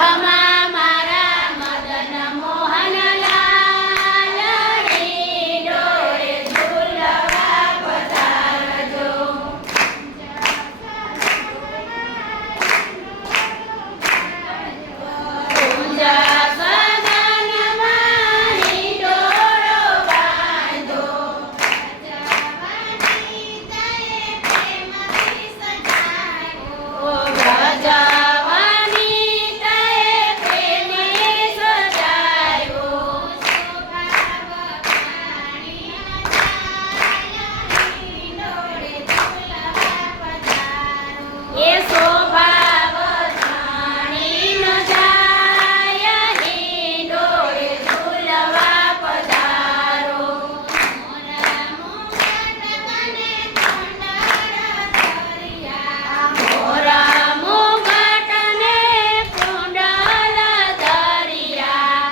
ખમા મારા મદન મોહન લાલ હિંડોળે ઝૂલવા પધારજો. ઊંઝા સદનમાં હિંડોળો બાંધો. ઓ વ્રજવાની તયે પ્રેમે સજાયો. એ શોભા વધાણી ન જાય હિંડોળે ઝૂલવા પધારો. મોરા મુગટ ને કુંડલ ધર્યા.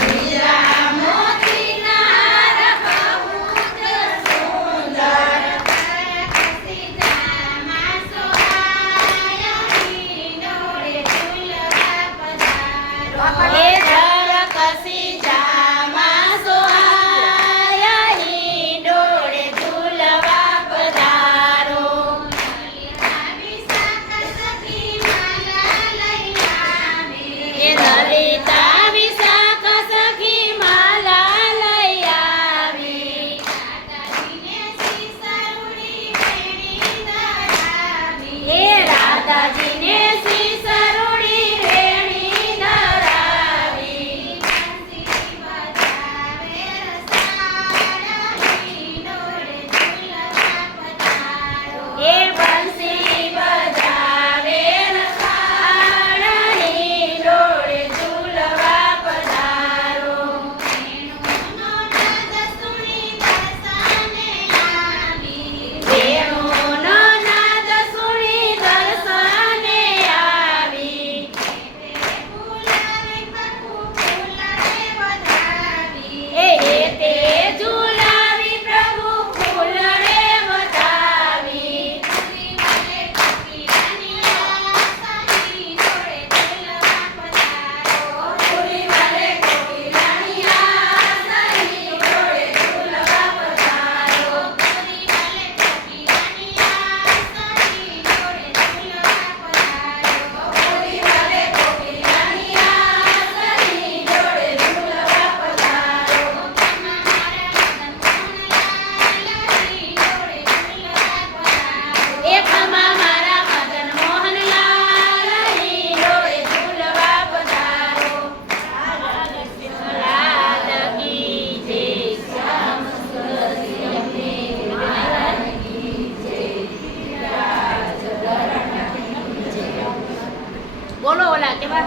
હીરા મોતીના હાર બહુ જ સુંદર. એ ઝરકસી જામાં સોહાય હિંડોળે ઝૂલવા પધારો. એ લલિતા વિશાખ સખી માલા લઈ આવી. એ રાધાજીને શ્રી સરુડી વેણી ધરાવી. એ બંસી બજાવે રસાળ હિંડોળે ઝૂલવા પધારો. વેણુનો નાદ સુણી દર્શને આવી. એ તે ઝૂલાવી પ્રભુ ફૂલ રે વધાવી. ફૂલી વાલે કોકિલાણિયા હિંડોળે ઝૂલવા પધારો. ફૂલી વાલે કોકિલાણિયા હિંડોળે ઝૂલવા પધારો. એ ખમા મારા મદન મોહન લાલ હિંડોળે ઝૂલવા પધારો. લાલ કી જય. શ્યામ સુંદર સિંહને મહારાજ કી જય. રાજ ઘરાણા કી જય. બોલો ઓલા કેવા